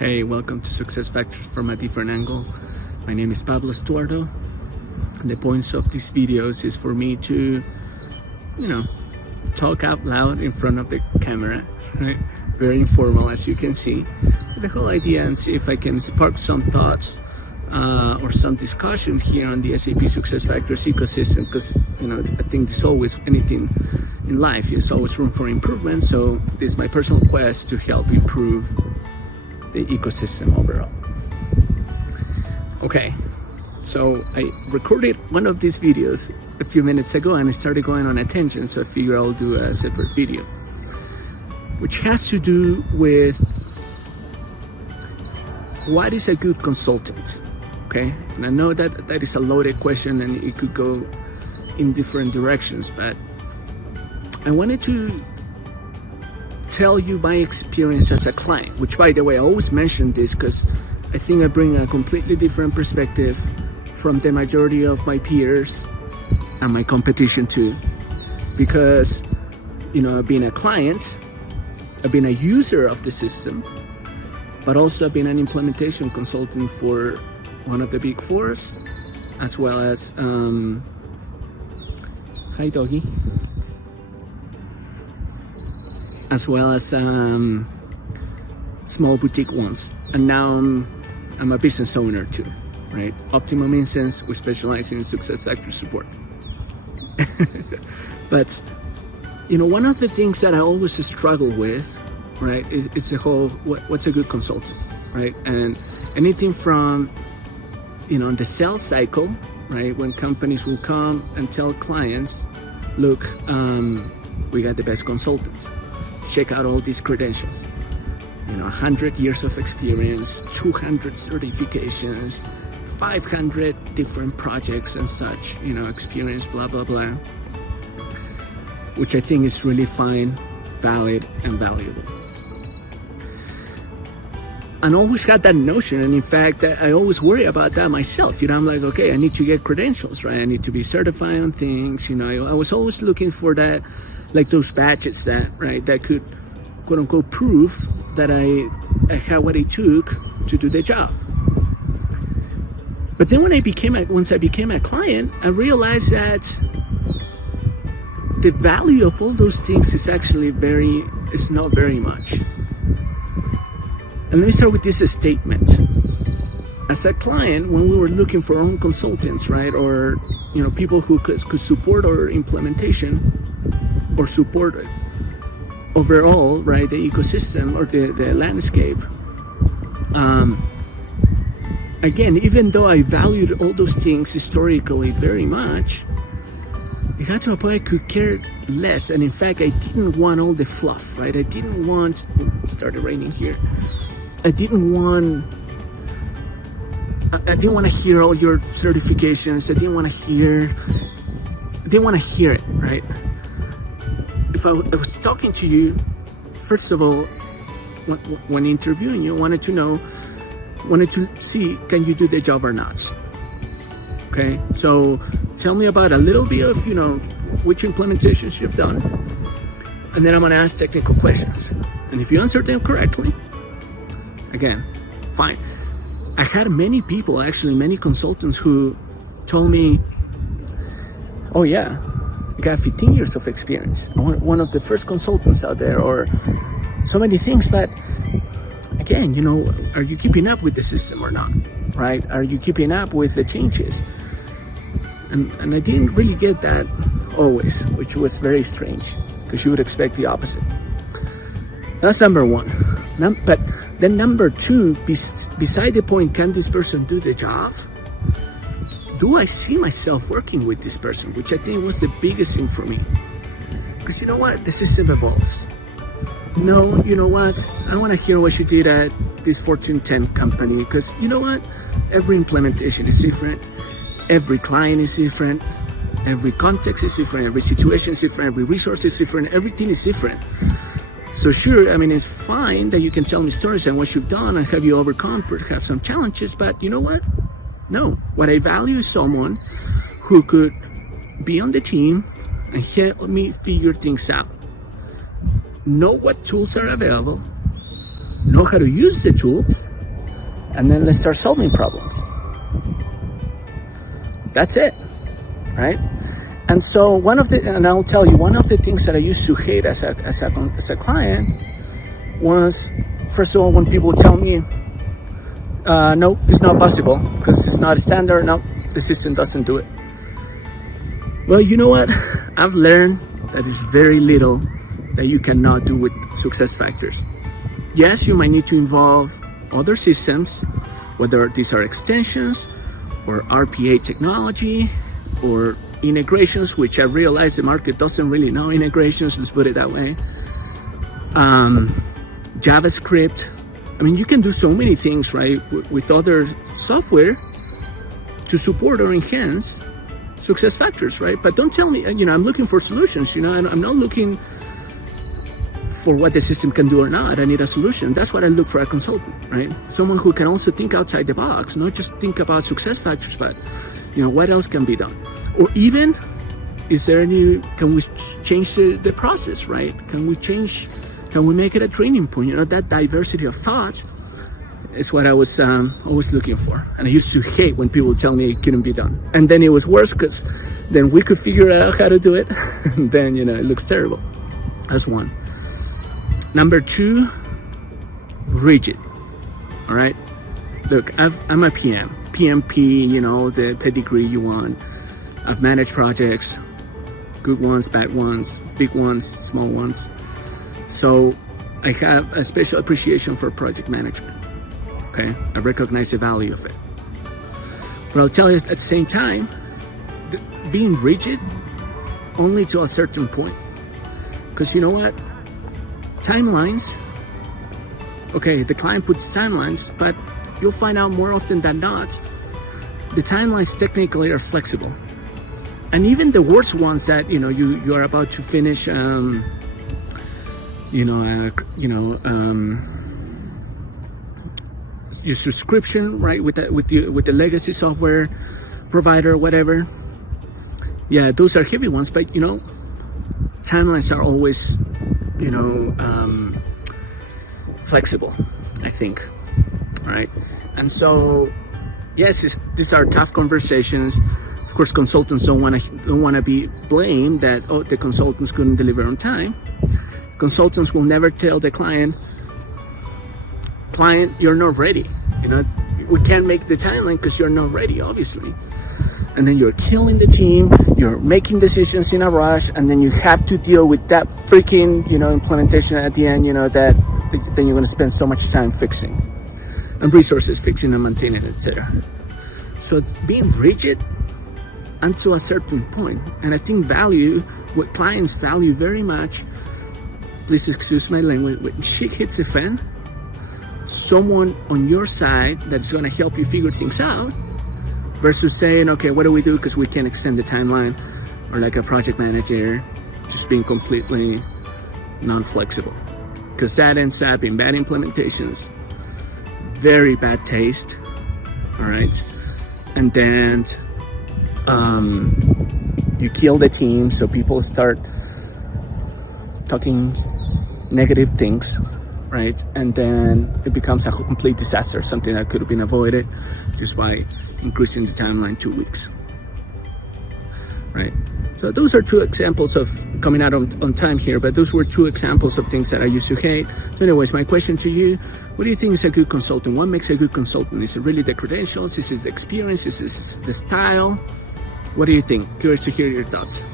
Hey, welcome to SuccessFactors from a different angle. My name is Pablo Estuardo, and the points of these videos is for me to, talk out loud in front of the camera, right? Very informal, as you can see. The whole idea, and see if I can spark some thoughts or some discussion here on the SAP SuccessFactors ecosystem, because I think there's always anything in life, there's always room for improvement. So this is my personal quest to help improve the ecosystem overall. Okay, so I recorded one of these videos a few minutes ago and I started going on a tangent, so I figure I'll do a separate video, which has to do with what is a good consultant. Okay, and I know that that is a loaded question and it could go in different directions, but I wanted to tell you my experience as a client, which, by the way, I always mention this because I think I bring a completely different perspective from the majority of my peers and my competition too, because I've been a client, I've been a user of the system, but also I've been an implementation consultant for one of the big fours, as well as hi doggy, as well as small boutique ones. And now I'm a business owner too, right? Optimum Instance, we specialize in SuccessFactors support. But one of the things that I always struggle with, right, it's the whole what's a good consultant, right? And anything from the sales cycle, right, when companies will come and tell clients, look, we got the best consultants, check out all these credentials, 100 years of experience, 200 certifications, 500 different projects and such, experience, blah, blah, blah, which I think is really fine, valid, and valuable. And always had that notion, and in fact, I always worry about that myself. I'm like, okay, I need to get credentials, right? I need to be certified on things. I was always looking for that, like those badges that could, quote unquote, prove that I had what it took to do the job. But then once I became a client, I realized that the value of all those things is actually is not very much. And let me start with this statement. As a client, when we were looking for our own consultants, right, or people who could support our implementation or support overall, right, the ecosystem or the landscape. Again, even though I valued all those things historically very much, it got to a point I could care less. And in fact, I didn't want all the fluff, right? I didn't want, it started raining here. I didn't want to hear all your certifications. I didn't want to hear it, right? If I was talking to you, first of all, when interviewing you, wanted to see, can you do the job or not? Okay, so tell me about a little bit of, which implementations you've done. And then I'm going to ask technical questions. And if you answer them correctly, again, fine. I had many people, actually, many consultants who told me, oh yeah, I got 15 years of experience. I'm one of the first consultants out there, or so many things. But again, are you keeping up with the system or not, right? Are you keeping up with the changes? And I didn't really get that always, which was very strange, because you would expect the opposite. That's number one. But then number two, beside the point, can this person do the job? Do I see myself working with this person? Which I think was the biggest thing for me. Because the system evolves. No, I want to hear what you did at this Fortune 10 company, because every implementation is different. Every client is different. Every context is different. Every situation is different. Every resource is different. Everything is different. So sure, it's fine that you can tell me stories and what you've done and have you overcome perhaps some challenges, but you know what? No, what I value is someone who could be on the team and help me figure things out. Know what tools are available, know how to use the tools, and then let's start solving problems. That's it, right? And so and I'll tell you, one of the things that I used to hate as a client was, first of all, when people tell me, no, it's not possible because it's not a standard. No, the system doesn't do it. Well, you know what? I've learned that there's very little that you cannot do with SuccessFactors. Yes, you might need to involve other systems, whether these are extensions or RPA technology or integrations, which I realize the market doesn't really know integrations, let's put it that way. JavaScript. I mean, you can do so many things, right, with other software to support or enhance SuccessFactors, right? But don't tell me, I'm looking for solutions, and I'm not looking for what the system can do or not. I need a solution. That's what I look for a consultant, right? Someone who can also think outside the box, not just think about SuccessFactors, but what else can be done? Or even, can we change the process, right? Can we make it a training point? That diversity of thoughts is what I was always looking for. And I used to hate when people tell me it couldn't be done. And then it was worse because then we could figure out how to do it. And then, it looks terrible. That's one. Number two, rigid. All right. Look, I'm a PM. PMP, the pedigree you want. I've managed projects, good ones, bad ones, big ones, small ones. So I have a special appreciation for project management. Okay, I recognize the value of it. But I'll tell you at the same time, being rigid only to a certain point. Because you know what? Timelines, okay, the client puts timelines, but you'll find out more often than not, the timelines technically are flexible. And even the worst ones that, you are about to finish, your subscription, right, with the legacy software provider, whatever. Yeah, those are heavy ones, but timelines are always, flexible, I think, right? And so, yes, these are tough conversations. Of course, consultants don't want to be blamed that the consultants couldn't deliver on time. Consultants will never tell the client, you're not ready. We can't make the timeline because you're not ready, obviously. And then you're killing the team, you're making decisions in a rush, and then you have to deal with that freaking, implementation at the end, that then you're going to spend so much time fixing and resources fixing and maintaining, etc. So being rigid until a certain point, and I think what clients value very much, please excuse my language, when shit hits the fan, someone on your side that's going to help you figure things out versus saying, okay, what do we do because we can't extend the timeline, or like a project manager just being completely non-flexible, because that ends up in bad implementations, very bad taste, all right? And then you kill the team, so people start talking negative things, right? And then it becomes a complete disaster, something that could have been avoided just by increasing the timeline 2 weeks, right? So those are two examples of coming out on time here, but those were two examples of things that I used to hate. So anyways, my question to you, what do you think is a good consultant? What makes a good consultant? Is it really the credentials? Is it the experience? Is it the style? What do you think? Curious to hear your thoughts.